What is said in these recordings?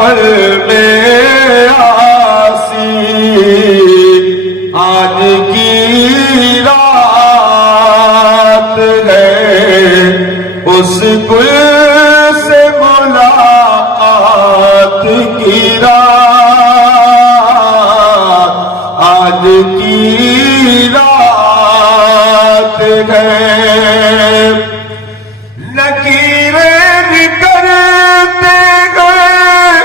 محفل میں آسی آج کی رات ہے، اس گل سے ملاقات کی رات آج کی رات ہے۔ لکیریں نکلتے گئے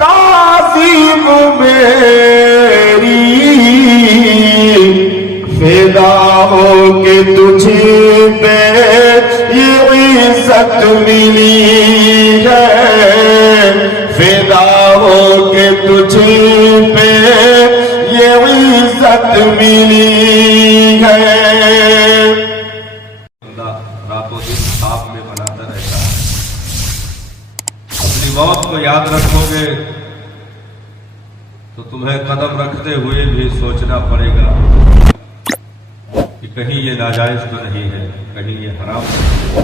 تعظیم میری، فدا ہو کے تجھے پہ یہ عزت ملی ہے، فدا ہو کے تجھے پہ یہ عزت ملی ہے۔ رات و دن خواب میں بناتا رہتا ہے۔ اپنی موت کو یاد رکھو گے تو تمہیں قدم رکھتے ہوئے بھی سوچنا پڑے گا کہ کہیں یہ ناجائز تو نہیں ہے، کہیں یہ حرام تو نہیں ہے۔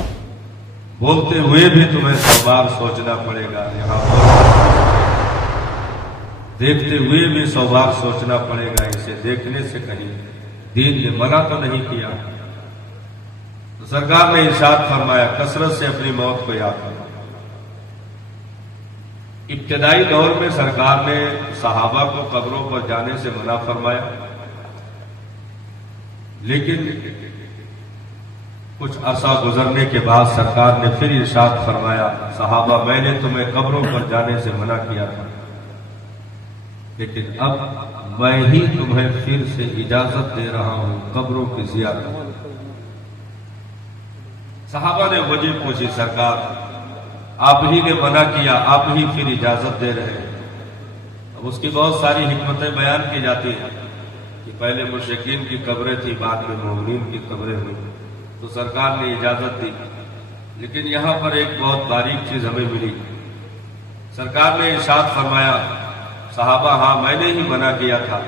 بولتے ہوئے بھی تمہیں 100 بار سوچنا پڑے گا یہاں پر، دیکھتے ہوئے بھی 100 بار سوچنا پڑے گا اسے دیکھنے سے کہیں دین نے منع تو نہیں کیا۔ تو سرکار نے ارشاد فرمایا کثرت سے اپنی موت کو یاد کرو۔ ابتدائی دور میں سرکار نے صحابہ کو قبروں پر جانے سے منع فرمایا، لیکن کچھ عرصہ گزرنے کے بعد سرکار نے پھر ارشاد فرمایا صحابہ میں نے تمہیں قبروں پر جانے سے منع کیا تھا، لیکن اب میں ہی تمہیں پھر سے اجازت دے رہا ہوں قبروں کی زیارت۔ صحابہ نے وجہ پوچھی سرکار آپ ہی نے منع کیا، آپ ہی پھر اجازت دے رہے ہیں۔ اب اس کی بہت ساری حکمتیں بیان کی جاتی ہیں کہ پہلے مشرکین کی قبریں تھیں، بعد میں مومنین کی قبریں ہوئیں، تو سرکار نے اجازت دی۔ لیکن یہاں پر ایک بہت باریک چیز ہمیں ملی، سرکار نے ارشاد فرمایا صحابہ ہاں میں نے ہی منع کیا تھا،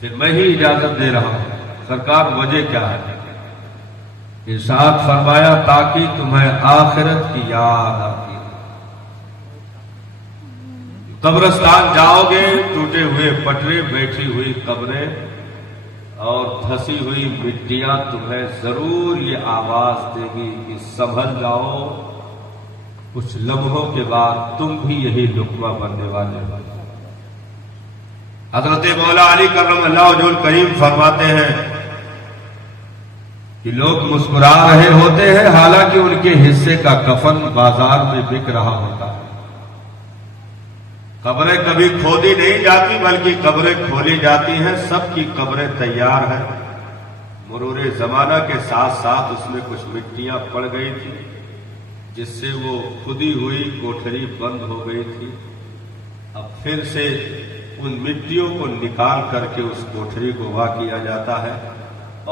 پھر میں ہی اجازت دے رہا ہوں۔ سرکار وجہ کیا ہے؟ ارشاد فرمایا تاکہ تمہیں آخرت کی یاد آتی ہے۔ قبرستان جاؤ گے ٹوٹے ہوئے پٹرے، بیٹھی ہوئی قبریں اور دھسی ہوئی مٹیاں تمہیں ضرور یہ آواز دے گی کہ سنبھل جاؤ، کچھ لمحوں کے بعد تم بھی یہی لقمہ بننے والے ہو۔ حضرت مولا علی کرم اللہ وجہ الکریم فرماتے ہیں کہ لوگ مسکرا رہے ہوتے ہیں حالانکہ ان کے حصے کا کفن بازار میں بک رہا ہوتا ہے۔ قبریں کبھی کھودی نہیں جاتی بلکہ قبریں کھولی جاتی ہیں، سب کی قبریں تیار ہیں۔ مرور زمانہ کے ساتھ ساتھ اس میں کچھ مٹیاں پڑ گئی تھی جس سے وہ کھدی ہوئی کوٹھری بند ہو گئی تھی۔ اب پھر سے ان مٹیوں کو نکال کر کے اس کوٹھری کو وا کیا جاتا ہے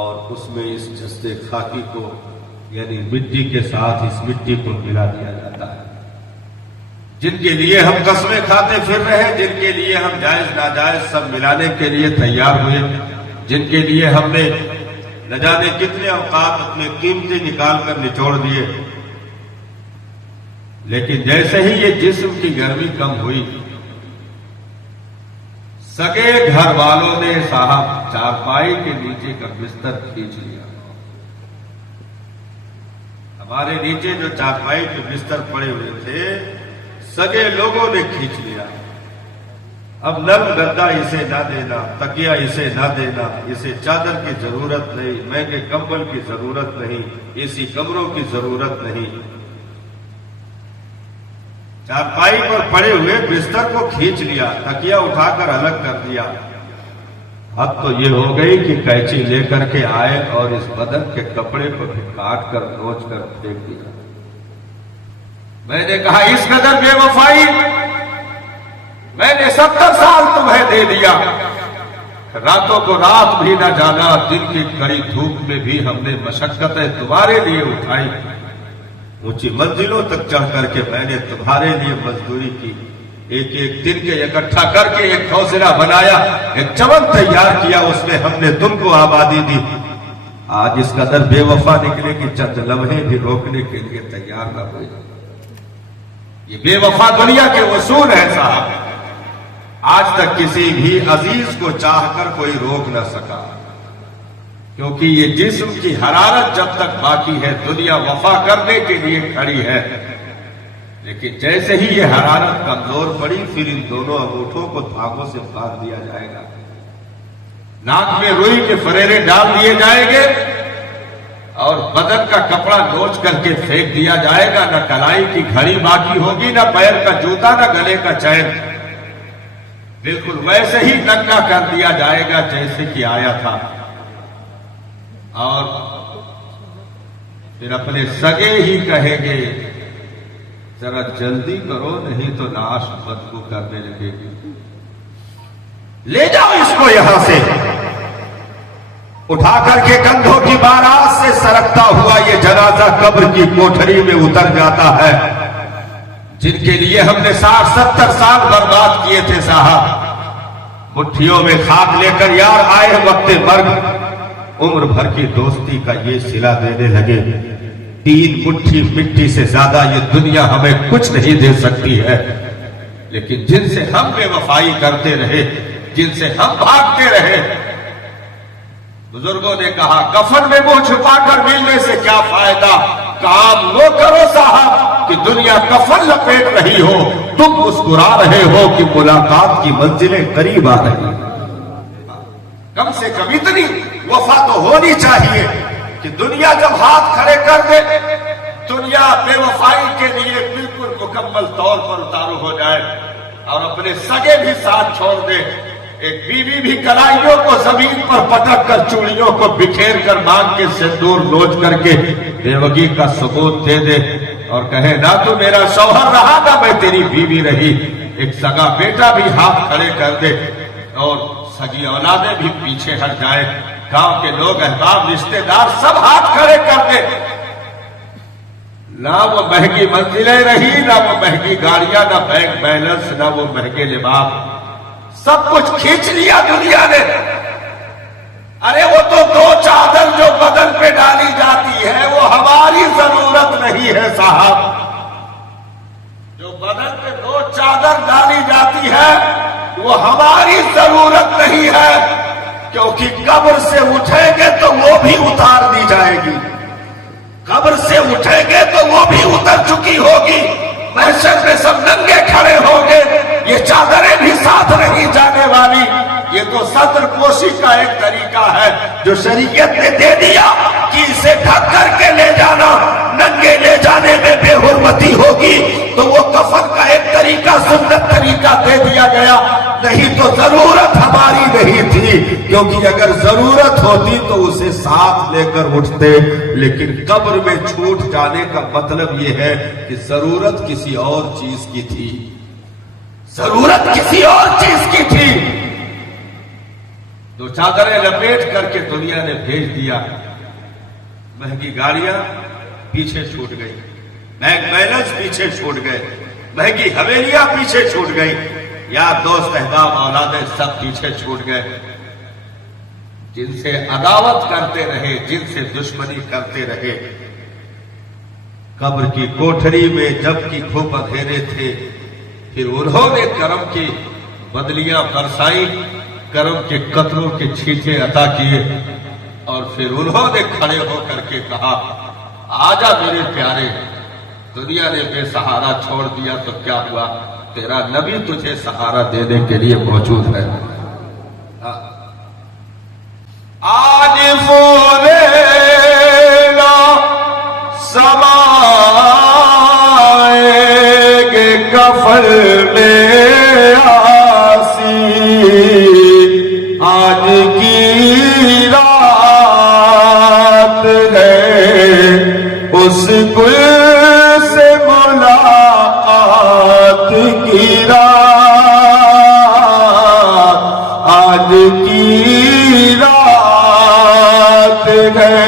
اور اس میں اس جسد خاکی کو یعنی مٹی کے ساتھ اس مٹی کو ملا دیا جاتا ہے۔ جن کے لیے ہم قسمیں کھاتے پھر رہے، جن کے لیے ہم جائز ناجائز سب ملانے کے لیے تیار ہوئے، جن کے لیے ہم نے نہ جانے کتنے اوقات اپنے قیمتیں نکال کر نچوڑ دیے، لیکن جیسے ہی یہ جسم کی گرمی کم ہوئی، سگے گھر والوں نے صاحب چارپائی کے نیچے کا بستر کھینچ لیا۔ ہمارے نیچے جو چارپائی کے بستر پڑے ہوئے تھے سگے لوگوں نے کھینچ لیا۔ اب نرم گدا اسے نہ دینا، تکیہ اسے نہ دینا، اسے چادر کی ضرورت نہیں، مہنگے کمبل کی ضرورت نہیں، ایسی کمروں کی ضرورت نہیں۔ چارپائی پر پڑے ہوئے بستر کو کھینچ لیا، تکیہ اٹھا کر الگ کر دیا۔ حد تو یہ ہو گئی کہ قینچی لے کر کے آئے اور اس بدن کے کپڑے کو بھی کاٹ کر نوچ کر پھینک دیا۔ میں نے کہا اس قدر بے وفائی، میں نے 70 سال تمہیں دے دیا، راتوں کو رات بھی نہ جانا، دن کی کڑی دھوپ میں بھی ہم نے مشقتیں تمہارے لیے اٹھائی، اونچی منزلوں تک چڑھ کر کے میں نے تمہارے لیے مزدوری کی، ایک ایک دن کے اکٹھا کر کے ایک حوصلہ بنایا، ایک چمن تیار کیا، اس میں ہم نے تم کو آبادی دی۔ آج اس قدر بے وفا نکلے کہ چند لمحے بھی روکنے کے لیے تیار نہ ہوئے۔ یہ بے وفا دنیا کے اصول ہیں صاحب. آج تک کسی بھی عزیز کو چاہ کر کوئی روک نہ سکا، کیونکہ یہ جسم کی حرارت جب تک باقی ہے دنیا وفا کرنے کے لیے کھڑی ہے. لیکن جیسے ہی یہ حرارت کمزور پڑی پھر ان دونوں انگوٹھوں کو دھاگوں سے باندھ دیا جائے گا، ناک میں روئی کے فریرے ڈال دیے جائیں گے اور بدن کا کپڑا نوچ کر کے پھینک دیا جائے گا. نہ کلائی کی گھڑی باقی ہوگی، نہ پیر کا جوتا، نہ گلے کا چین. بالکل ویسے ہی ننگا کر دیا جائے گا جیسے کہ آیا تھا. اور پھر اپنے سگے ہی کہیں گے ذرا جلدی کرو نہیں تو لاش بدبو کرنے لگے گی. لے جاؤ اس کو یہاں سے. اٹھا کر کے کندھوں کی بارات سے سرکتا ہوا یہ جنازہ قبر کی کوٹھری میں اتر جاتا ہے. جن کے لیے ہم نے 60-70 سال برباد کیے تھے صاحب، مٹھیوں میں خاک لے کر یار آئے وقت مرگ عمر بھر کی دوستی کا یہ صلہ دینے لگے. 3 مٹھی مٹی سے زیادہ یہ دنیا ہمیں کچھ نہیں دے سکتی ہے. لیکن جن سے ہم بے وفائی کرتے رہے، جن سے ہم بھاگتے رہے، بزرگوں نے کہا کفن میں منہ چھپا کر ملنے سے کیا فائدہ، کام وہ کرو صاحب کہ دنیا کفن لپیٹ رہی ہو، تم مسکرا رہے ہو کہ ملاقات کی منزلیں قریب آ رہی. کم سے کم اتنی وفا تو ہونی چاہیے کہ دنیا جب ہاتھ کھڑے کر دے، دنیا بے وفائی کے لیے بالکل مکمل طور پر اتارو ہو جائے اور اپنے سگے بھی ساتھ چھوڑ دے. ایک بیوی بھی کلائیوں کو زمین پر پٹک کر چوڑیوں کو بکھیر کر مانگ کے سندور نوچ کر کے بیوگی کا ثبوت دے دے اور کہے نہ تو میرا شوہر رہا نہ میں تیری بیوی رہی. ایک سگا بیٹا بھی ہاتھ کھڑے کر دے اور سگی اولادیں بھی پیچھے ہٹ جائے. گاؤں کے لوگ احباب رشتے دار سب ہاتھ کھڑے کر دے. نہ وہ مہنگی منزلیں رہی، نہ وہ مہنگی گاڑیاں، نہ بینک بیلنس، نہ وہ مہنگے لباس. سب کچھ کھینچ لیا دنیا نے. ارے وہ تو 2 چادر جو بدن پہ ڈالی جاتی ہے وہ ہماری ضرورت نہیں ہے صاحب. جو بدن پہ 2 چادر ڈالی جاتی ہے وہ ہماری ضرورت نہیں ہے، کیونکہ قبر سے اٹھیں گے تو وہ بھی اتار دی جائے گی. قبر سے اٹھیں گے تو وہ بھی اتر چکی ہوگی. محشر میں سب ننگے کھڑے ہوں گے. یہ چادریں بھی ساتھ نہیں جانے والی. یہ تو صدر پوشی کا ایک طریقہ ہے جو شریعت نے دے دیا کہ اسے ڈھک کر کے لے جانا. ننگے لے جانے میں بے حرمتی ہوگی تو وہ کفن کا ایک طریقہ سنت طریقہ دے دیا گیا. نہیں تو ضرورت ہماری نہیں تھی، کیونکہ اگر ضرورت ہوتی تو اسے ساتھ لے کر اٹھتے. لیکن قبر میں چھوٹ جانے کا مطلب یہ ہے کہ ضرورت کسی اور چیز کی تھی. ضرورت کسی اور چیز کی تھی. 2 چادریں لپیٹ کر کے دنیا نے بھیج دیا. مہنگی گاڑیاں پیچھے چھوٹ گئی، بینک بیلنس پیچھے چھوٹ گئے، مہنگی حویلیاں پیچھے چھوٹ گئی، یار دوست احباب اولادیں سب پیچھے چھوٹ گئے. جن سے عداوت کرتے رہے، جن سے دشمنی کرتے رہے، قبر کی کوٹھری میں جب کی دھوپ اندھیرے تھے پھر انہوں نے کرم کی بدلیاں برسائی، کرم کے قطروں کے چھینٹے عطا کیے اور پھر انہوں نے کھڑے ہو کر کے کہا آجا میرے پیارے، دنیا نے بے سہارا چھوڑ دیا تو کیا ہوا، تیرا نبی تجھے سہارا دینے کے لیے موجود ہے. آج فورینا سمائے گے کفن میں آسی، آج کی رات ہے اس گل سے ملاقات کی رات، آج کی رات ہے.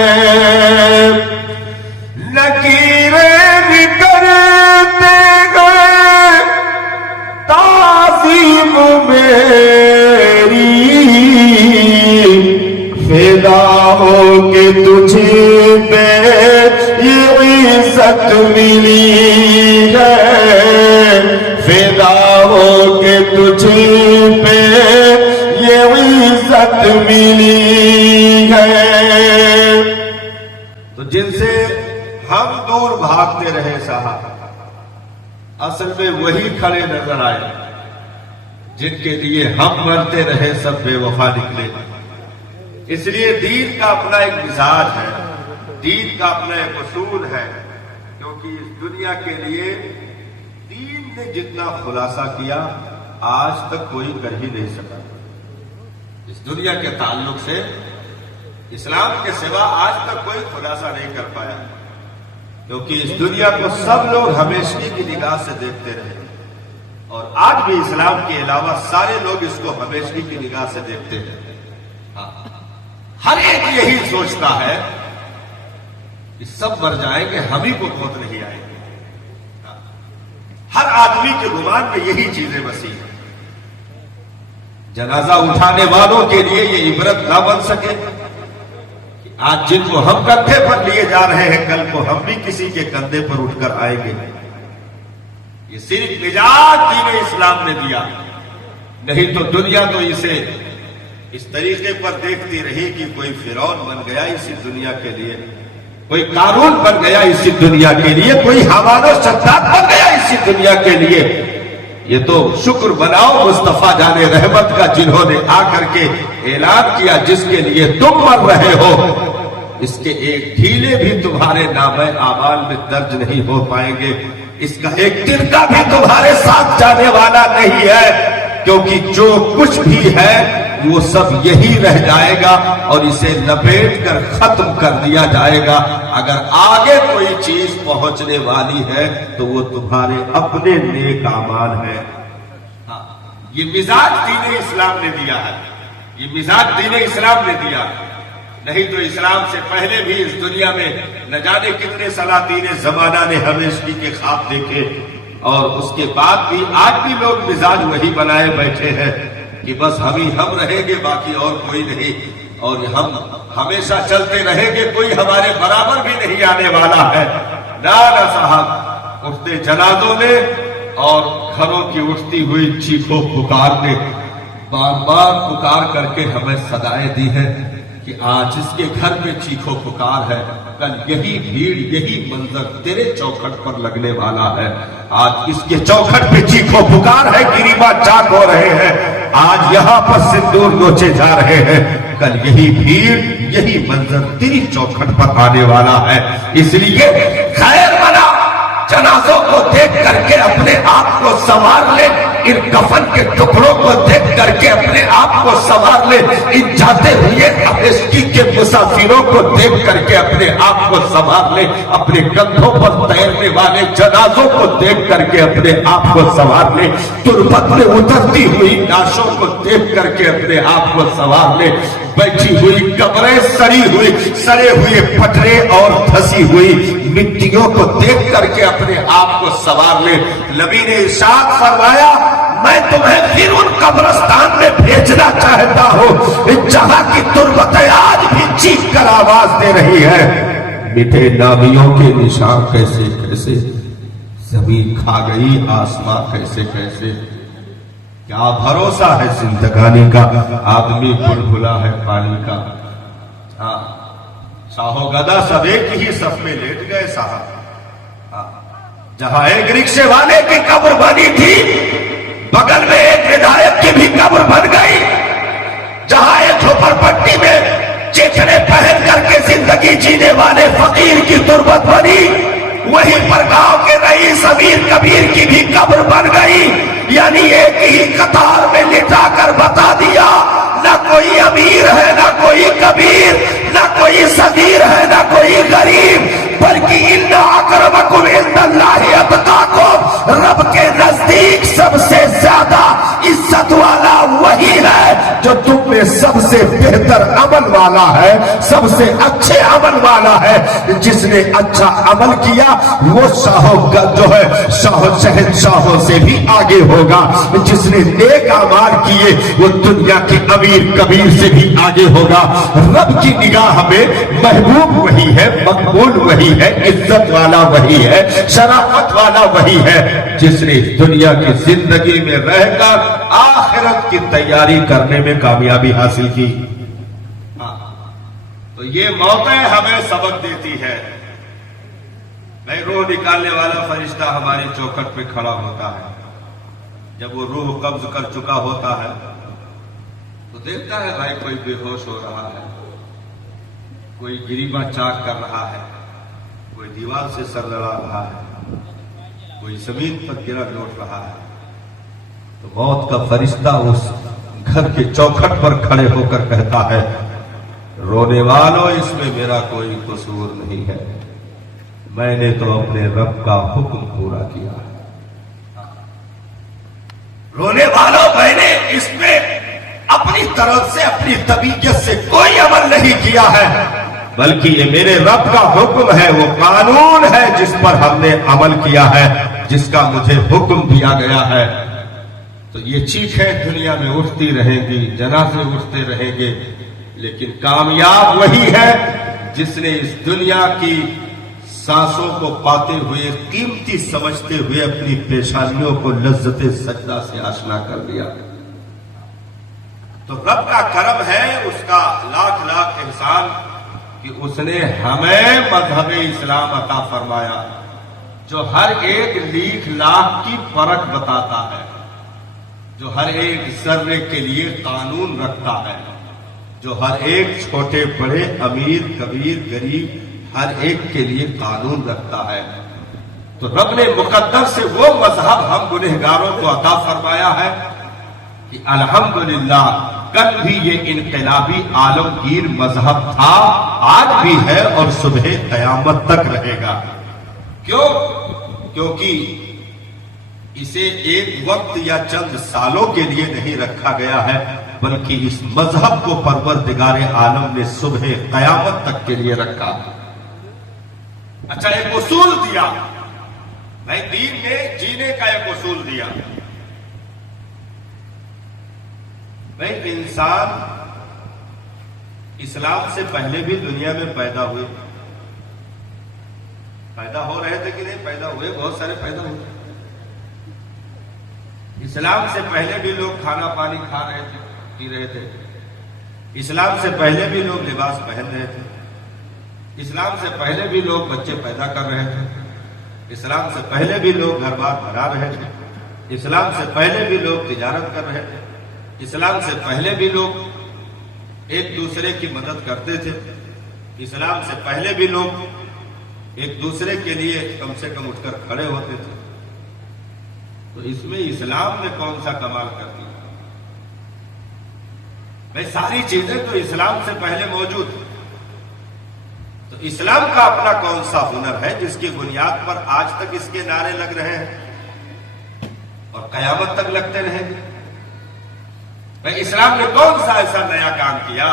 لکیریں نکلتے گئے تعظیم میری، فدا ہو کے تجھے پہ یہ عزت ملی ہے. ملی ہے. تو جن سے ہم دور بھاگتے رہے صاحب، اصل میں وہی کھڑے نظر آئے جن کے لیے ہم مرتے رہے سب بے وفا نکلے. اس لیے دین کا اپنا ایک مزاج ہے، دین کا اپنا ایک اصول ہے، کیونکہ اس دنیا کے لیے دین نے جتنا خلاصہ کیا آج تک کوئی کر ہی نہیں سکا. اس دنیا کے تعلق سے اسلام کے سوا آج تک کوئی خلاصہ نہیں کر پایا، کیونکہ اس دنیا کو سب لوگ ہمیشگی کی نگاہ سے دیکھتے رہے، اور آج بھی اسلام کے علاوہ سارے لوگ اس کو ہمیشگی کی نگاہ سے دیکھتے ہیں. ہر ایک یہی سوچتا ہے کہ سب مر جائیں گے، ہم ہی کو موت نہیں آئے گی. ہر آدمی کے گمان میں یہی چیزیں وسیع ہیں. جنازہ اٹھانے والوں کے لیے یہ عبرت نہ بن سکے کہ آج جن کو ہم کندھے پر لیے جا رہے ہیں، کل کو ہم بھی کسی کے کندھے پر اٹھ کر آئیں گے. یہ صرف نجات دین اسلام نے دیا، نہیں تو دنیا تو اسے اس طریقے پر دیکھتی رہی کہ کوئی فرعون بن گیا اسی دنیا کے لیے، کوئی قارون بن گیا اسی دنیا کے لیے، کوئی حامان و شداد بن گیا اسی دنیا کے لیے. یہ تو شکر بناؤ مصطفیٰ جان رحمت کا، جنہوں نے آ کر کے اعلان کیا جس کے لیے تم مر رہے ہو اس کے ایک ڈھیلے بھی تمہارے نامہ اعمال میں درج نہیں ہو پائیں گے، اس کا ایک ترکا بھی تمہارے ساتھ جانے والا نہیں ہے، کیونکہ جو کچھ بھی ہے وہ سب یہی رہ جائے گا اور اسے لپیٹ کر ختم کر دیا جائے گا. اگر آگے کوئی چیز پہنچنے والی ہے تو وہ تمہارے اپنے نیک اعمال ہے. یہ مزاج دین اسلام نے دیا ہے، یہ مزاج دین اسلام نے دیا، نہیں تو اسلام سے پہلے بھی اس دنیا میں نہ جانے کتنے سلاطین زمانہ نے ہمیشگی کے خواب دیکھے، اور اس کے بعد بھی آج بھی لوگ مزاج وہی بنائے بیٹھے ہیں کہ بس ہم رہیں گے، باقی اور کوئی نہیں، اور ہم ہمیشہ چلتے رہیں گے، کوئی ہمارے برابر بھی نہیں آنے والا ہے. نہ صاحب، اٹھتے جنازوں نے اور گھروں کی اٹھتی ہوئی چیخوں پکار نے بار بار پکار کر کے ہمیں صدائیں دی ہے کہ آج اس کے گھر میں چیخوں پکار ہے، کل یہی بھیڑ یہی منظر تیرے چوکھٹ پر لگنے والا ہے. آج اس کے چوکھٹ پہ چیخوں پکار ہے، گریباں چاک ہو رہے ہیں، آج یہاں پر سندور نوچے جا رہے ہیں، کل یہی بھیڑ یہی منظر تیری چوکھٹ پر آنے والا ہے. اس لیے خیر بنا، جنازوں کو دیکھ کر کے اپنے آپ کو سنوار لے، ان کفن کے ٹکڑوں کو دیکھ کر کے اپنے آپ کو سنوار لے، ان جاتے ہوئے ہمیشگی کے مسافروں کو دیکھ کر کے اپنے آپ کو سنوار لے، اپنے کندھوں پر تیرنے والے جنازوں کو دیکھ کر کے اپنے آپ کو سنوار لے، تربت میں اترتی ہوئی لاشوں کو دیکھ کر کے اپنے آپ کو سنوار لے، بیٹھی ہوئی قبریں سڑے ہوئے پٹرے اور دھسی ہوئی مٹیوں کو دیکھ کر کے اپنے آپ کو سنوار لے. نبی نے ارشاد فرمایا، میں تمہیں پھر ان قبرستان میں بھیجنا چاہتا ہوں جہاں کی تربتیں آج بھی چیخ کر آواز دے رہی ہے. میٹھے نامیوں کے نشان کیسے کیسے، زمین کھا گئی آسمان کیسے کیسے. کیا بھروسہ ہے زندگانی کا، آدمی بلبلا ہے پانی کا. شاہو گدا سب ایک ہی صف میں لیٹ گئے صاحب. جہاں ایک رکشے والے کی قبر بنی تھی، بغل میں ایک ودھایک کی بھی قبر بن گئی. جہاں ایک جھوپڑ پٹی میں چیچڑے پہن کر کے زندگی جینے والے فقیر کی تربت بنی، وہیں پر گاؤں کے رئیس امیر کبیر کی بھی قبر بن گئی. یعنی ایک ہی قطار میں لٹا کر بتا دیا، نہ کوئی امیر ہے نہ کوئی کبیر، نہ کوئی صغیر ہے نہ کوئی غریب، بلکہ ان اکرمکم عند اللہ اتقاکم، رب کے نزدیک سب سے زیادہ عزت والا وہی ہے جو تم میں سب سے بہتر عمل والا ہے، سب سے اچھے عمل والا ہے. جس نے اچھا عمل کیا وہ جو ہے شہنشاہوں سے بھی آگے ہوگا. جس نے نیک اعمال کیے وہ دنیا کے امیر کبیر سے بھی آگے ہوگا. رب کی نگاہ میں محبوب وہی ہے، مقبول وہی ہے، عزت والا وہی ہے، شرافت والا وہی ہے جس نے دنیا کی زندگی میں رہ کر آخرت کی تیاری کرنے میں کامیابی حاصل کی. تو یہ موتیں ہمیں سبق دیتی ہے. بھائی روح نکالنے والا فرشتہ ہماری چوکھٹ پہ کھڑا ہوتا ہے. جب وہ روح قبض کر چکا ہوتا ہے تو دیکھتا ہے بھائی کوئی بے ہوش ہو رہا ہے, کوئی گریباں چاک کر رہا ہے, کوئی دیوار سے سر لڑا رہا ہے, کوئی زمین پر گرا لوٹ رہا ہے. تو موت کا فرشتہ اس گھر کے چوکھٹ پر کھڑے ہو کر کہتا ہے, رونے والوں اس میں میرا کوئی قصور نہیں ہے, میں نے تو اپنے رب کا حکم پورا کیا ہے. رونے والوں میں نے اس میں اپنی طرف سے اپنی طبیعت سے کوئی عمل نہیں کیا ہے, بلکہ یہ میرے رب کا حکم ہے, وہ قانون ہے جس پر ہم نے عمل کیا ہے, جس کا مجھے حکم دیا گیا ہے. تو یہ چیخیں دنیا میں اٹھتی رہیں گی, جنازے اٹھتے رہیں گے, لیکن کامیاب وہی ہے جس نے اس دنیا کی سانسوں کو پاتے ہوئے, قیمتی سمجھتے ہوئے اپنی پیشانیوں کو لذت سجدہ سے آشنا کر لیا. تو رب کا کرم ہے, اس کا لاکھ لاکھ احسان کہ اس نے ہمیں مذہب اسلام عطا فرمایا, جو ہر ایک لیکھ لاکھ کی فرق بتاتا ہے, جو ہر ایک ذرے کے لیے قانون رکھتا ہے, جو ہر ایک چھوٹے بڑے امیر کبیر غریب ہر ایک کے لیے قانون رکھتا ہے. تو رب نے مقدر سے وہ مذہب ہم گنہگاروں کو عطا فرمایا ہے کہ الحمدللہ کل بھی یہ انقلابی عالمگیر مذہب تھا, آج بھی ہے اور صبح قیامت تک رہے گا. کیوں؟ کیونکہ اسے ایک وقت یا چند سالوں کے لیے نہیں رکھا گیا ہے, بلکہ اس مذہب کو پروردگار عالم نے صبح قیامت تک کے لیے رکھا. اچھا, ایک اصول دیا بھائی, دین نے جینے کا ایک اصول دیا. بھائی انسان اسلام سے پہلے بھی دنیا میں پیدا ہوئے, پیدا ہو رہے تھے کہ نہیں, پیدا ہوئے, بہت سارے پیدا ہوئے. اسلام سے پہلے بھی لوگ کھانا پانی کھا رہے تھے, پی رہے تھے. اسلام سے پہلے بھی لوگ لباس پہن رہے تھے. اسلام سے پہلے بھی لوگ بچے پیدا کر رہے تھے. اسلام سے پہلے بھی لوگ گھر بار بنا رہے تھے. اسلام سے پہلے بھی لوگ تجارت کر رہے تھے. اسلام سے پہلے بھی لوگ ایک دوسرے کی مدد کرتے تھے. اسلام سے پہلے بھی لوگ ایک دوسرے کے لیے کم سے کم اٹھ کر کھڑے ہوتے تھے. تو اس میں اسلام نے کون سا کمال کر دیا؟ بھائی ساری چیزیں تو اسلام سے پہلے موجود ہیں. تو اسلام کا اپنا کون سا ہنر ہے جس کی بنیاد پر آج تک اس کے نعرے لگ رہے ہیں اور قیامت تک لگتے رہیں گے؟ بھائی اسلام نے کون سا ایسا نیا کام کیا؟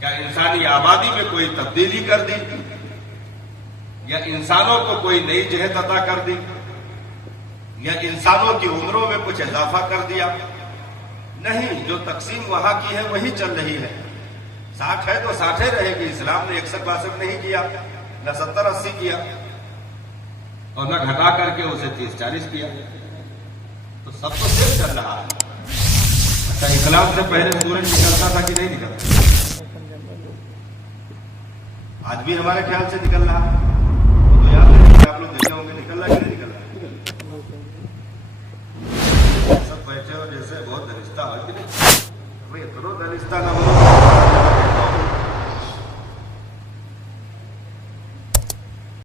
کیا انسانی آبادی میں کوئی تبدیلی کر دی, یا انسانوں کو کوئی نئی جہت عطا کر دی, یا انسانوں کی عمروں میں کچھ اضافہ کر دیا؟ نہیں, جو تقسیم وہاں کی ہے وہی چل رہی ہے. 60 ہے تو 60 رہے گی. اسلام نے 61-62 نہیں کیا, نہ 70-80 کیا, اور نہ گھٹا کر کے اسے 30-40 کیا. تو سب تو صرف چل رہا ہے. اچھا, اسلام سے پہلے سورج نکلتا تھا کہ نہیں نکلتا؟ آج بھی ہمارے خیال سے نکل رہا ہے. وہ تو یاد نہیں, آپ لوگ دیکھے ہوں گے نکل رہا کہ نہیں نکل رہا. سب بیٹھے ہو جیسے بہت دھنستہ ہو کہ نہیں. بھائی اتنا دھنستہ نہ ہو